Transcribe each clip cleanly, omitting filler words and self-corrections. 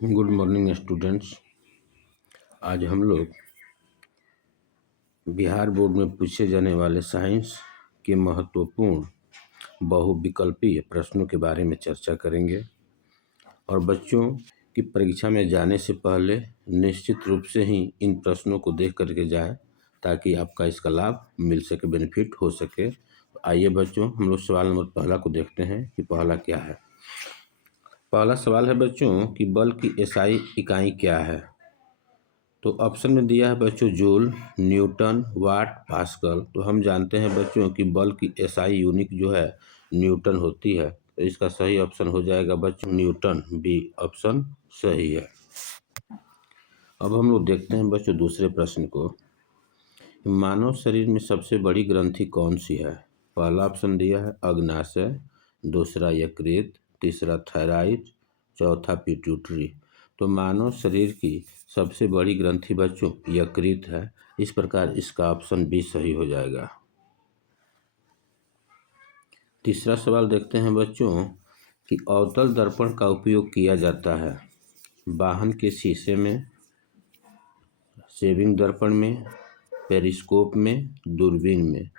Good morning students. आज हम लोग बिहार बोर्ड में पूछे जाने वाले साइंस के महत्वपूर्ण बहुविकल्पीय प्रश्नों के बारे में चर्चा करेंगे और बच्चों की परीक्षा में जाने से पहले निश्चित रूप से ही इन प्रश्नों को देख करके जाएं ताकि आपका इसका लाभ मिल सके, बेनिफिट हो सके। तो आइए बच्चों, हम लोग सवाल नंबर पहला को देखते हैं कि पहला क्या है। पहला सवाल है बच्चों कि बल की एसआई इकाई क्या है। तो ऑप्शन में दिया है बच्चों जूल, न्यूटन, वाट, पास्कल। तो हम जानते हैं बच्चों कि बल की एसआई यूनिट जो है न्यूटन होती है। तो इसका सही ऑप्शन हो जाएगा बच्चों न्यूटन, बी ऑप्शन सही है। अब हम लोग देखते हैं बच्चों दूसरे प्रश्न को। मानव शरीर में सबसे बड़ी ग्रंथि कौन सी है। पहला ऑप्शन दिया है अग्नाशय, दूसरा यकृत, तीसरा थायराइड, चौथा पिट्यूटरी। तो मानव शरीर की सबसे बड़ी ग्रंथि बच्चों यकृत है। इस प्रकार इसका ऑप्शन बी सही हो जाएगा। तीसरा सवाल देखते हैं बच्चों कि अवतल दर्पण का उपयोग किया जाता है वाहन के शीशे में, सेविंग दर्पण में, पेरिस्कोप में, दूरबीन में।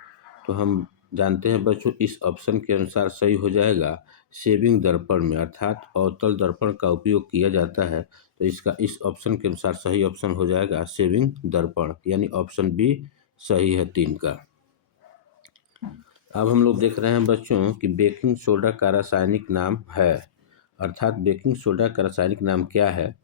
तो हम जानते हैं बच्चों इस ऑप्शन के अनुसार सही हो जाएगा सेविंग दर्पण में, अर्थात अवतल दर्पण का उपयोग किया जाता है। तो इसका इस ऑप्शन के अनुसार सही ऑप्शन हो जाएगा सेविंग दर्पण, यानी ऑप्शन बी सही है 3 का। अब हम लोग देख रहे हैं बच्चों कि बेकिंग सोडा का रासायनिक नाम है, अर्थात बेकिंग सोडा का रासायनिक नाम क्या है,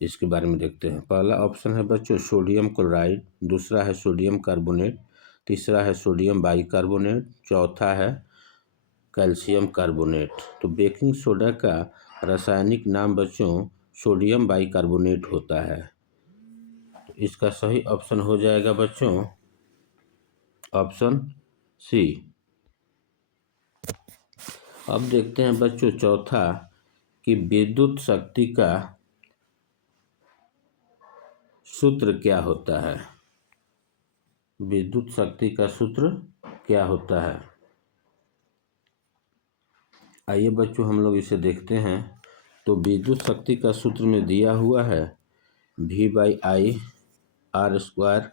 इसके बारे में देखते हैं। पहला ऑप्शन है बच्चों सोडियम क्लोराइड, दूसरा है सोडियम कार्बोनेट, तीसरा है सोडियम बाइकार्बोनेट, चौथा है कैल्शियम कार्बोनेट। तो बेकिंग सोडा का रासायनिक नाम बच्चों सोडियम बाइकार्बोनेट होता है। तो इसका सही ऑप्शन हो जाएगा बच्चों ऑप्शन सी। अब देखते हैं बच्चों चौथा कि विद्युत शक्ति का सूत्र क्या होता है। विद्युत शक्ति का सूत्र क्या होता है, आइए बच्चों हम लोग इसे देखते हैं। तो विद्युत शक्ति का सूत्र में दिया हुआ है V by I R square,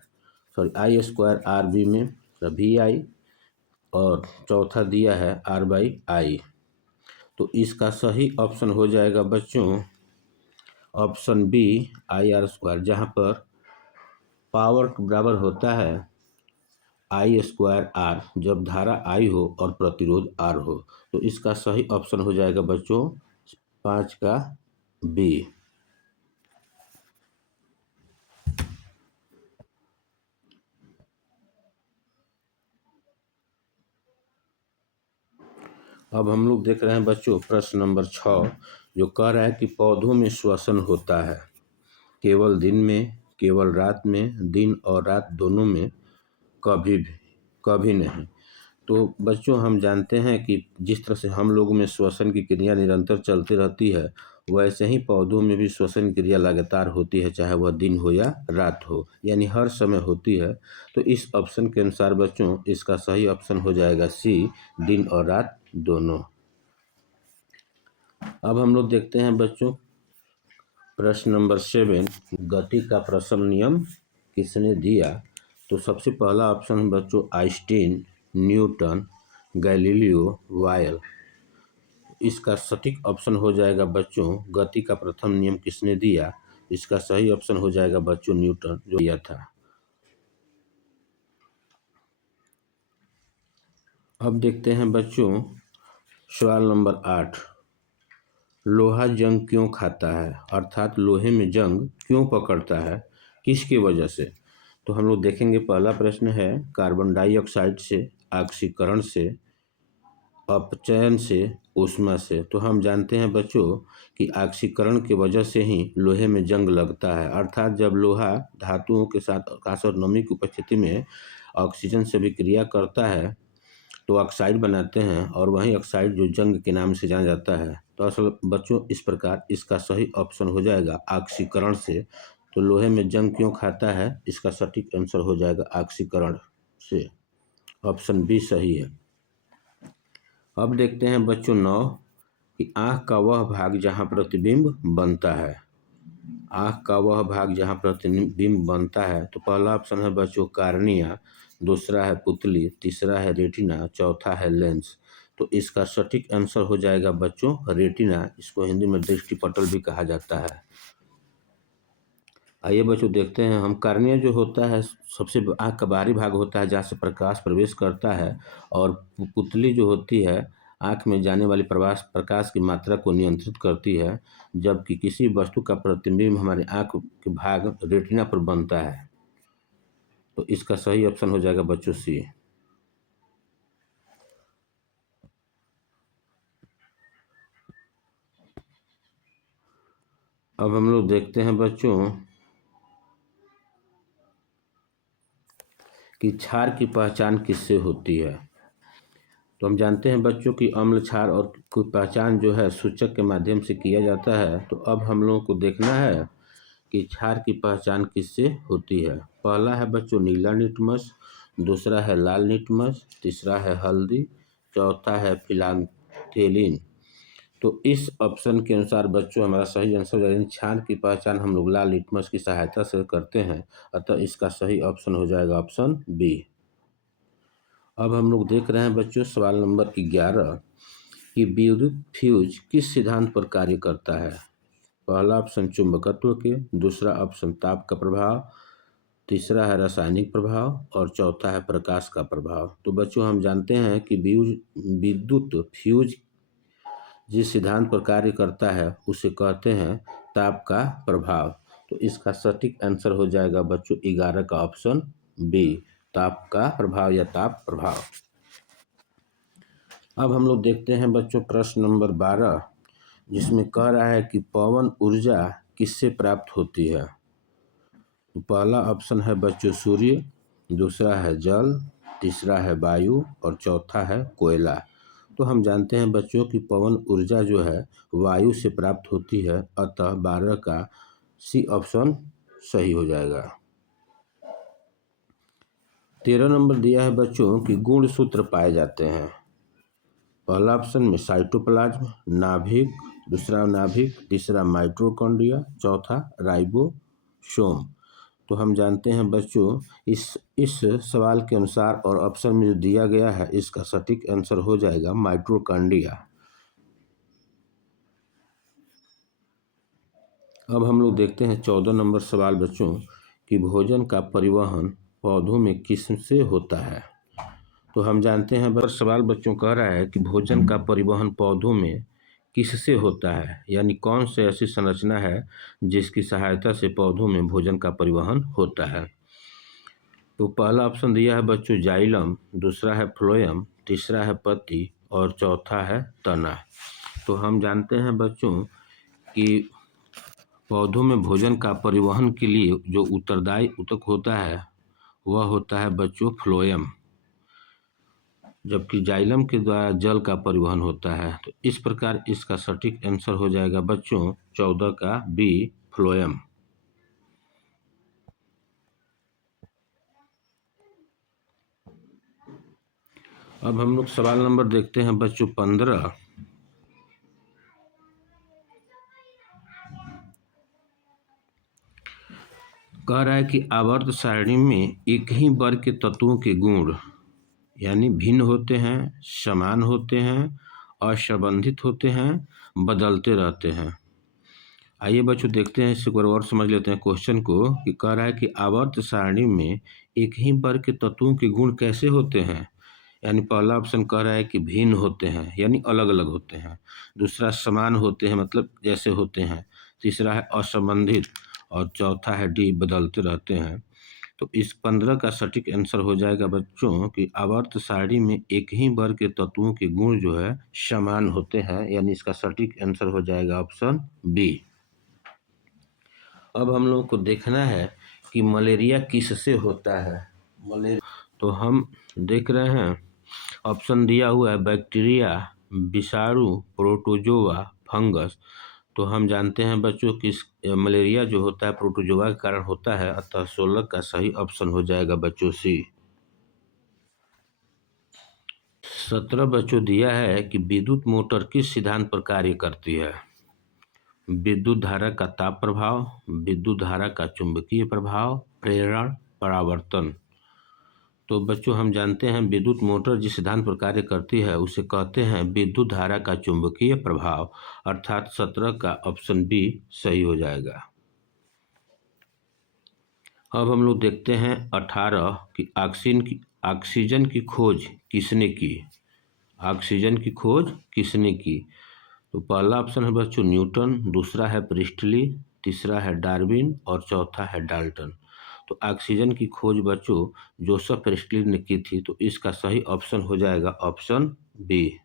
I square R B में वी आई, और चौथा दिया है R बाई आई। तो इसका सही ऑप्शन हो जाएगा बच्चों option B I R square, जहाँ पर पावर बराबर होता है आई स्क्वायर आर जब धारा आई हो और प्रतिरोध आर हो। तो इसका सही ऑप्शन हो जाएगा बच्चों 5 का बी। अब हम लोग देख रहे हैं बच्चों प्रश्न नंबर 6, जो कह रहा है कि पौधों में श्वसन होता है केवल दिन में, केवल रात में, दिन और रात दोनों में, कभी भी, कभी नहीं। तो बच्चों हम जानते हैं कि जिस तरह से हम लोगों में श्वसन की क्रिया निरंतर चलती रहती है, वैसे ही पौधों में भी श्वसन क्रिया लगातार होती है, चाहे वह दिन हो या रात हो, यानी हर समय होती है। तो इस ऑप्शन के अनुसार बच्चों इसका सही ऑप्शन हो जाएगा सी, दिन और रात दोनों। अब हम लोग देखते हैं बच्चों प्रश्न नंबर 7, गति का प्रथम नियम किसने दिया। तो सबसे पहला ऑप्शन बच्चों आइंस्टीन, न्यूटन, गैलीलियो, वायल। इसका सटीक ऑप्शन हो जाएगा बच्चों गति का प्रथम नियम किसने दिया। इसका सही ऑप्शन हो जाएगा बच्चों न्यूटन, जो दिया था। अब देखते हैं बच्चों सवाल नंबर 8, लोहा जंग क्यों खाता है, अर्थात लोहे में जंग क्यों पकड़ता है, किसकी वजह से। तो हम लोग देखेंगे पहला प्रश्न है कार्बन डाइऑक्साइड से, ऑक्सीकरण से, अपचयन से, ऊष्मा से। तो हम जानते हैं बच्चों कि ऑक्सीकरण की वजह से ही लोहे में जंग लगता है, अर्थात जब लोहा धातुओं के साथ आकाश और नमी की उपस्थिति में ऑक्सीजन से विक्रिया करता है तो ऑक्साइड बनाते हैं, और वही ऑक्साइड जो जंग के नाम से जाना जाता है। तो असल बच्चों इस प्रकार इसका सही ऑप्शन हो जाएगा ऑक्सीकरण से। तो लोहे में जंग क्यों खाता है, इसका सटीक आंसर हो जाएगा ऑक्सीकरण से, ऑप्शन बी सही है। अब देखते हैं बच्चों 9 कि आँख का वह भाग जहाँ प्रतिबिंब बनता है। आँख का वह भाग जहाँ प्रतिबिंब बनता है। तो पहला ऑप्शन है बच्चों कार्निया, दूसरा है पुतली, तीसरा है रेटिना, चौथा है लेंस। तो इसका सटीक आंसर हो जाएगा बच्चों रेटिना। इसको हिंदी में दृष्टिपटल भी कहा जाता है। आइए बच्चों देखते हैं हम। कार्निया जो होता है सबसे आँख का बाहरी भाग होता है जहाँ से प्रकाश प्रवेश करता है, और पुतली जो होती है आँख में जाने वाली प्रकाश की मात्रा को नियंत्रित करती है, जबकि किसी वस्तु का प्रतिबिंब हमारे आँख के भाग रेटिना पर बनता है। तो इसका सही ऑप्शन हो जाएगा बच्चों सी। अब हम लोग देखते हैं बच्चों कि क्षार की पहचान किससे होती है। तो हम जानते हैं बच्चों की अम्ल क्षार और की पहचान जो है सूचक के माध्यम से किया जाता है। तो अब हम लोगों को देखना है कि क्षार की पहचान किससे होती है। पहला है बच्चों नीला लिटमस, दूसरा है लाल लिटमस, तीसरा है हल्दी, चौथा है फिनाल्थेलिन। तो इस ऑप्शन के अनुसार बच्चों हमारा सही आंसर है क्षार की पहचान हम लोग लाल लिटमस की सहायता से करते हैं, अतः इसका सही ऑप्शन हो जाएगा ऑप्शन बी। अब हम लोग देख रहे हैं बच्चों सवाल नंबर 11 कि विद्युत फ्यूज किस सिद्धांत पर कार्य करता है। पहला ऑप्शन चुंबकत्व के, दूसरा ऑप्शन ताप का प्रभाव, तीसरा है रासायनिक प्रभाव और चौथा है प्रकाश का प्रभाव। तो बच्चों हम जानते हैं कि विद्युत फ्यूज जिस सिद्धांत पर कार्य करता है उसे कहते हैं ताप का प्रभाव। तो इसका सटीक आंसर हो जाएगा बच्चों 11 का ऑप्शन बी, ताप का प्रभाव या ताप प्रभाव। अब हम लोग देखते हैं बच्चों प्रश्न नंबर 12, जिसमें कह रहा है कि पवन ऊर्जा किससे प्राप्त होती है। तो पहला ऑप्शन है बच्चों सूर्य, दूसरा है जल, तीसरा है वायु और चौथा है कोयला। तो हम जानते हैं बच्चों कि पवन ऊर्जा जो है वायु से प्राप्त होती है, अतः 12 का सी ऑप्शन सही हो जाएगा। 13 नंबर दिया है बच्चों कि गुणसूत्र पाए जाते हैं। पहला ऑप्शन में साइटोप्लाज्म, नाभिक, दूसरा नाभिक, तीसरा माइटोकॉन्ड्रिया, चौथा राइबोसोम। तो हम जानते हैं बच्चों इस सवाल के अनुसार और ऑप्शन में जो दिया गया है इसका सटीक आंसर हो जाएगा माइटोकॉन्ड्रिया। अब हम लोग देखते हैं 14 नंबर सवाल बच्चों कि भोजन का परिवहन पौधों में किससे होता है। तो हम जानते हैं सवाल बच्चों कह रहा है कि भोजन का परिवहन पौधों में किससे होता है, यानी कौन से ऐसी संरचना है जिसकी सहायता से पौधों में भोजन का परिवहन होता है। तो पहला ऑप्शन दिया है बच्चों जाइलम, दूसरा है फ्लोएम, तीसरा है पत्ती और चौथा है तना। तो हम जानते हैं बच्चों कि पौधों में भोजन का परिवहन के लिए जो उत्तरदायी ऊतक होता है वह होता है बच्चों फ्लोएम, जबकि जाइलम के द्वारा जल का परिवहन होता है। तो इस प्रकार इसका सटीक आंसर हो जाएगा बच्चों 14 का बी फ्लोएम। अब हम लोग सवाल नंबर देखते हैं बच्चों 15। कह रहा है कि आवर्त सारणी में एक ही वर्ग के तत्वों के गुण यानी भिन्न होते हैं, समान होते हैं, असंबंधित होते हैं, बदलते रहते हैं। आइए बच्चों देखते हैं इसे और समझ लेते हैं क्वेश्चन को कि कह रहा है कि आवर्त सारणी में एक ही वर्ग के तत्वों के गुण कैसे होते हैं। यानी पहला ऑप्शन कह रहा है कि भिन्न होते हैं यानी अलग अलग होते हैं, दूसरा समान होते हैं मतलब जैसे होते हैं, तीसरा है असंबंधित और चौथा है डी बदलते रहते हैं। तो इस 15 का सटीक आंसर हो जाएगा बच्चों कि आवर्त सारणी में एक ही वर्ग के तत्वों के गुण जो है समान होते हैं, यानी इसका सटीक आंसर हो जाएगा ऑप्शन बी। अब हम लोगों को देखना है कि मलेरिया किससे होता है। तो हम देख रहे हैं ऑप्शन दिया हुआ है बैक्टीरिया, विषाणु, प्रोटोजोआ, फंगस। तो हम जानते हैं बच्चों कि मलेरिया जो होता है प्रोटोजोआ के कारण होता है, अतः 16 का सही ऑप्शन हो जाएगा बच्चों सी। 17 बच्चों दिया है कि विद्युत मोटर किस सिद्धांत पर कार्य करती है। विद्युत धारा का ताप प्रभाव, विद्युत धारा का चुंबकीय प्रभाव, प्रेरण, परावर्तन। तो बच्चों हम जानते हैं विद्युत मोटर जिस सिद्धांत पर कार्य करती है उसे कहते हैं विद्युत धारा का चुंबकीय प्रभाव, अर्थात 17 का ऑप्शन बी सही हो जाएगा। अब हम लोग देखते हैं 18 कि ऑक्सीजन की खोज किसने की। ऑक्सीजन की खोज किसने की? तो पहला ऑप्शन है बच्चों न्यूटन, दूसरा है प्रिस्टली, तीसरा है डार्विन और चौथा है डाल्टन। तो ऑक्सीजन की खोज बच्चों जोसेफ प्रिस्टली ने की थी, तो इसका सही ऑप्शन हो जाएगा ऑप्शन बी।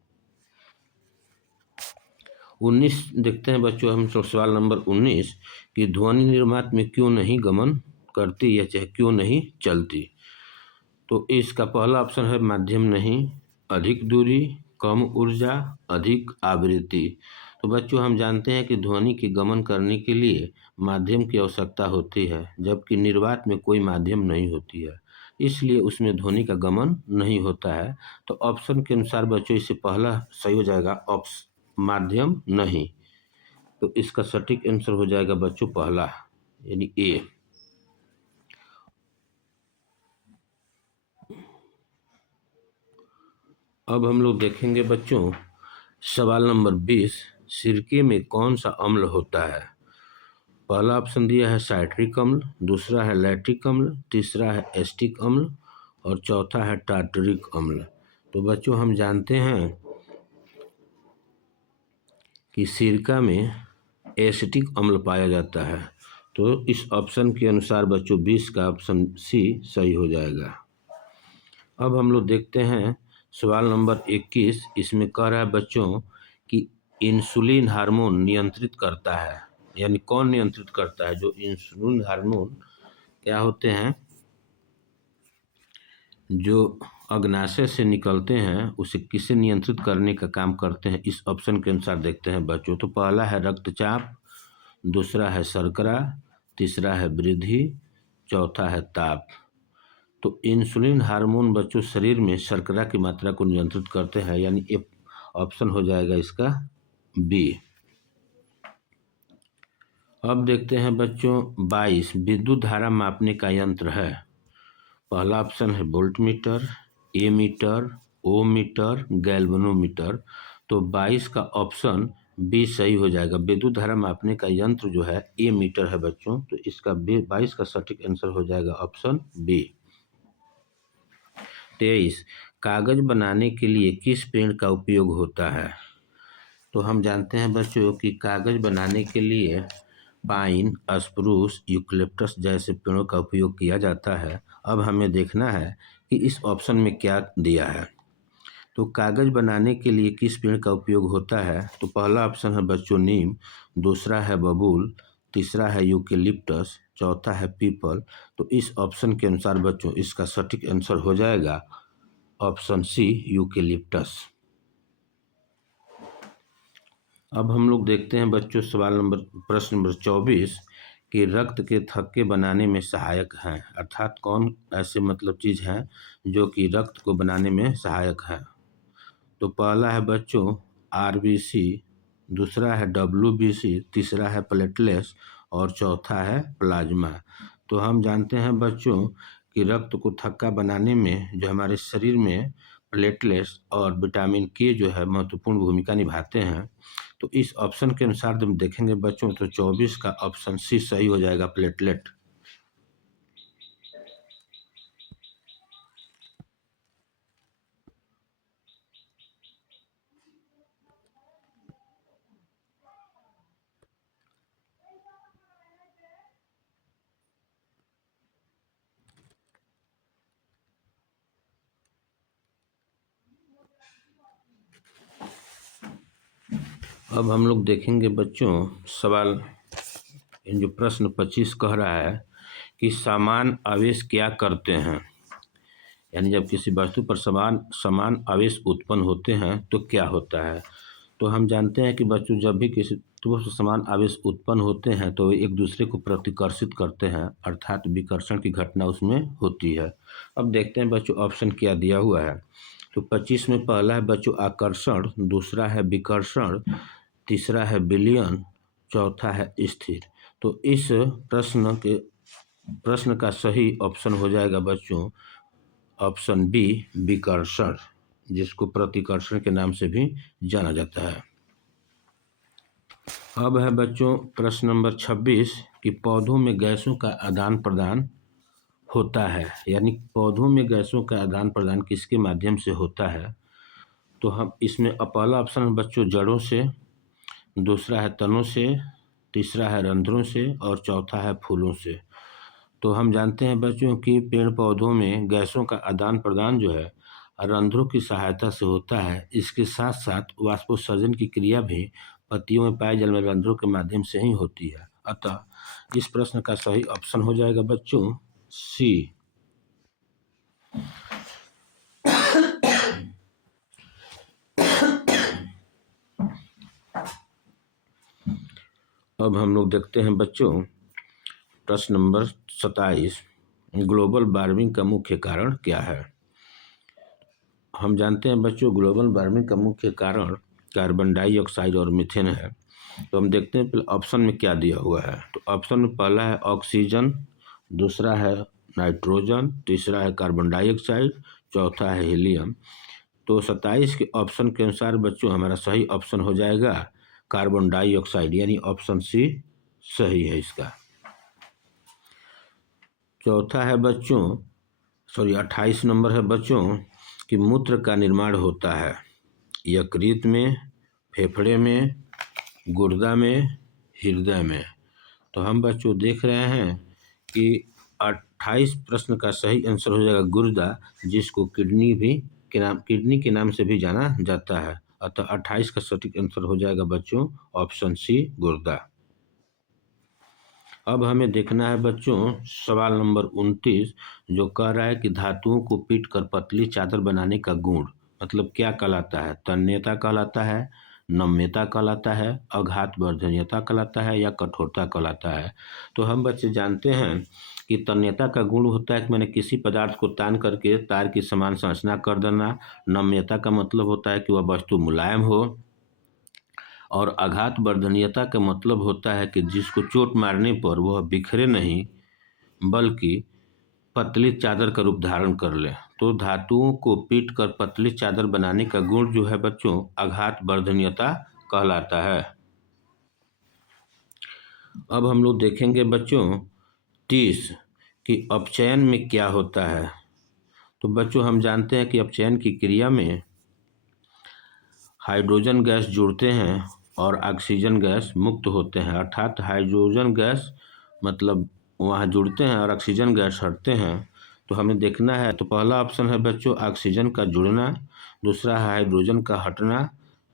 19 देखते हैं बच्चों हम सवाल नंबर 19 कि ध्वनि निर्मात में क्यों नहीं गमन करती या चाहे क्यों नहीं चलती। तो इसका पहला ऑप्शन है माध्यम नहीं, अधिक दूरी, कम ऊर्जा, अधिक आवृत्ति। तो बच्चों हम जानते हैं कि ध्वनि के गमन करने के लिए माध्यम की आवश्यकता होती है, जबकि निर्वात में कोई माध्यम नहीं होती है, इसलिए उसमें ध्वनि का गमन नहीं होता है। तो ऑप्शन के अनुसार बच्चों इससे पहला सही हो जाएगा ऑप्शन माध्यम नहीं। तो इसका सटीक आंसर हो जाएगा बच्चों पहला यानी ए। अब हम लोग देखेंगे बच्चों सवाल नंबर 20 सिरके में कौन सा अम्ल होता है। पहला ऑप्शन दिया है साइट्रिक अम्ल, दूसरा है लैक्टिक अम्ल, तीसरा है एसिटिक अम्ल और चौथा है टार्टरिक अम्ल। तो बच्चों हम जानते हैं कि सिरका में एसिटिक अम्ल पाया जाता है, तो इस ऑप्शन के अनुसार बच्चों 20 का ऑप्शन सी सही हो जाएगा। अब हम लोग देखते हैं सवाल नंबर 21, इसमें कह रहा है बच्चों कि इंसुलिन हार्मोन नियंत्रित करता है, यानी कौन नियंत्रित करता है। जो इंसुलिन हार्मोन क्या होते हैं, जो अग्नाशय से निकलते हैं उसे किसे नियंत्रित करने का काम करते हैं, इस ऑप्शन के अनुसार देखते हैं बच्चों। तो पहला है रक्तचाप, दूसरा है शर्करा, तीसरा है वृद्धि, चौथा है ताप। तो इंसुलिन हार्मोन बच्चों शरीर में शर्करा की मात्रा को नियंत्रित करते हैं, यानी ए ऑप्शन हो जाएगा इसका बी। अब देखते हैं बच्चों 22 विद्युत धारा मापने का यंत्र है। पहला ऑप्शन है वोल्टमीटर, एमीटर, ओमीटर, गैल्वेनोमीटर। तो 22 का ऑप्शन बी सही हो जाएगा। विद्युत धारा मापने का यंत्र जो है एमीटर है बच्चों, तो इसका 22 का सटीक आंसर हो जाएगा ऑप्शन बी। 23 कागज बनाने के लिए किस पेड़ का उपयोग होता है। तो हम जानते हैं बच्चों कि कागज बनाने के लिए पाइन, स्प्रूस, यूकलिप्टस जैसे पेड़ों का उपयोग किया जाता है। अब हमें देखना है कि इस ऑप्शन में क्या दिया है। तो कागज बनाने के लिए किस पेड़ का उपयोग होता है, तो पहला ऑप्शन है बच्चों नीम, दूसरा है बबूल, तीसरा है यूकेलिप्टस, चौथा है पीपल। तो इस ऑप्शन के अनुसार बच्चों इसका सटीक आंसर हो जाएगा ऑप्शन सी यूकेलिप्टस। अब हम लोग देखते हैं बच्चों प्रश्न नंबर 24 कि रक्त के थक्के बनाने में सहायक हैं, अर्थात कौन ऐसे चीज़ हैं जो कि रक्त को बनाने में सहायक है। तो पहला है बच्चों आरबीसी, दूसरा है डब्ल्यूबीसी, तीसरा है प्लेटलेट्स और चौथा है प्लाज्मा। तो हम जानते हैं बच्चों कि रक्त को थक्का बनाने में जो हमारे शरीर में प्लेटलेट्स और विटामिन के जो है महत्वपूर्ण भूमिका निभाते हैं। तो इस ऑप्शन के अनुसार जब देखेंगे बच्चों तो 24 का ऑप्शन सी सही हो जाएगा प्लेटलेट। अब हम लोग देखेंगे बच्चों जो प्रश्न 25 कह रहा है कि समान आवेश क्या करते हैं, यानी जब किसी वस्तु पर समान आवेश उत्पन्न होते हैं तो क्या होता है। तो हम जानते हैं कि बच्चों जब भी किसी वस्तु से समान आवेश उत्पन्न होते हैं तो एक दूसरे को प्रतिकर्षित करते हैं, अर्थात विकर्षण की घटना उसमें होती है। अब देखते हैं बच्चों ऑप्शन क्या दिया हुआ है। तो 25 में पहला है बच्चों आकर्षण, दूसरा है विकर्षण, तीसरा है विलयन, चौथा है स्थिर। तो इस प्रश्न का सही ऑप्शन हो जाएगा बच्चों ऑप्शन बी, विकर्षण, जिसको प्रतिकर्षण के नाम से भी जाना जाता है। अब है बच्चों प्रश्न नंबर 26 कि पौधों में गैसों का आदान प्रदान होता है, यानी पौधों में गैसों का आदान प्रदान किसके माध्यम से होता है। तो हम इसमें पहला ऑप्शन है बच्चों जड़ों से, दूसरा है तनों से, तीसरा है रंध्रों से और चौथा है फूलों से। तो हम जानते हैं बच्चों कि पेड़ पौधों में गैसों का आदान प्रदान जो है रंध्रों की सहायता से होता है। इसके साथ साथ वाष्पोत्सर्जन की क्रिया भी पत्तियों में पाए जल में रंध्रों के माध्यम से ही होती है। अतः इस प्रश्न का सही ऑप्शन हो जाएगा बच्चों सी। अब हम लोग देखते हैं बच्चों प्रश्न नंबर 27, ग्लोबल वार्मिंग का मुख्य कारण क्या है। हम जानते हैं बच्चों ग्लोबल वार्मिंग का मुख्य कारण कार्बन डाइऑक्साइड और मीथेन है। तो हम देखते हैं पहले ऑप्शन में क्या दिया हुआ है। तो ऑप्शन में पहला है ऑक्सीजन, दूसरा है नाइट्रोजन, तीसरा है कार्बन डाइऑक्साइड, चौथा है हीलियम। तो 27 के ऑप्शन के अनुसार बच्चों हमारा सही ऑप्शन हो जाएगा कार्बन डाइऑक्साइड, यानी ऑप्शन सी सही है इसका। चौथा है बच्चों 28 नंबर है बच्चों कि मूत्र का निर्माण होता है यकृत में, फेफड़े में, गुर्दा में, हृदय में। तो हम बच्चों देख रहे हैं कि 28 प्रश्न का सही आंसर हो जाएगा गुर्दा, जिसको किडनी के नाम से भी जाना जाता है। अतः 28 का सटीक आंसर हो जाएगा बच्चों ऑप्शन सी गुर्दा। अब हमें देखना है बच्चों सवाल नंबर 29 जो कह रहा है कि धातुओं को पीट कर पतली चादर बनाने का गुण मतलब क्या कहलाता है। तन्यता कहलाता है, नम्यता कहलाता है, आघात वर्धनीयता कहलाता है या कठोरता कहलाता है। तो हम बच्चे जानते हैं कि तन्यता का गुण होता है कि मैंने किसी पदार्थ को तान करके तार की समान संरचना कर देना। नम्यता का मतलब होता है कि वह वस्तु मुलायम हो और आघात वर्धनीयता का मतलब होता है कि जिसको चोट मारने पर वह बिखरे नहीं बल्कि पतली चादर का रूप धारण कर ले। तो धातुओं को पीट कर पतली चादर बनाने का गुण जो है बच्चों आघात वर्धनीयता कहलाता है। अब हम लोग देखेंगे बच्चों 30 कि अपचयन में क्या होता है। तो बच्चों हम जानते हैं कि अपचयन की क्रिया में हाइड्रोजन गैस जुड़ते हैं और ऑक्सीजन गैस मुक्त होते हैं, अर्थात हाइड्रोजन गैस मतलब वहाँ जुड़ते हैं और ऑक्सीजन गैस हटते हैं। तो हमें देखना है। तो पहला ऑप्शन है बच्चों ऑक्सीजन का जुड़ना, दूसरा है हाइड्रोजन का हटना,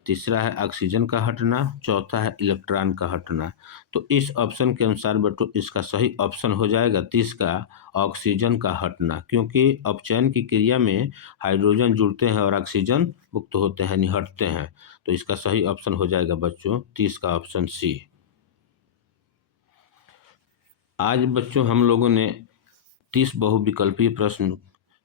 तीसरा है ऑक्सीजन का हटना, चौथा है इलेक्ट्रॉन का हटना। तो इस ऑप्शन के अनुसार बच्चों इसका सही ऑप्शन हो जाएगा 30 का ऑक्सीजन का हटना, क्योंकि अपचयन की क्रिया में हाइड्रोजन जुड़ते हैं और ऑक्सीजन मुक्त होते हैं, यानी हटते हैं। तो इसका सही ऑप्शन हो जाएगा बच्चों 30 का ऑप्शन सी। आज बच्चों हम लोगों ने 30 बहुविकल्पीय प्रश्न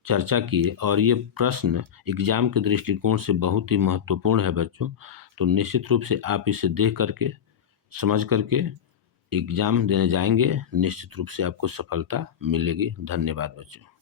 चर्चा किए और ये प्रश्न एग्जाम के दृष्टिकोण से बहुत ही महत्वपूर्ण है बच्चों। तो निश्चित रूप से आप इसे देख करके समझ करके एग्जाम देने जाएंगे, निश्चित रूप से आपको सफलता मिलेगी। धन्यवाद बच्चों।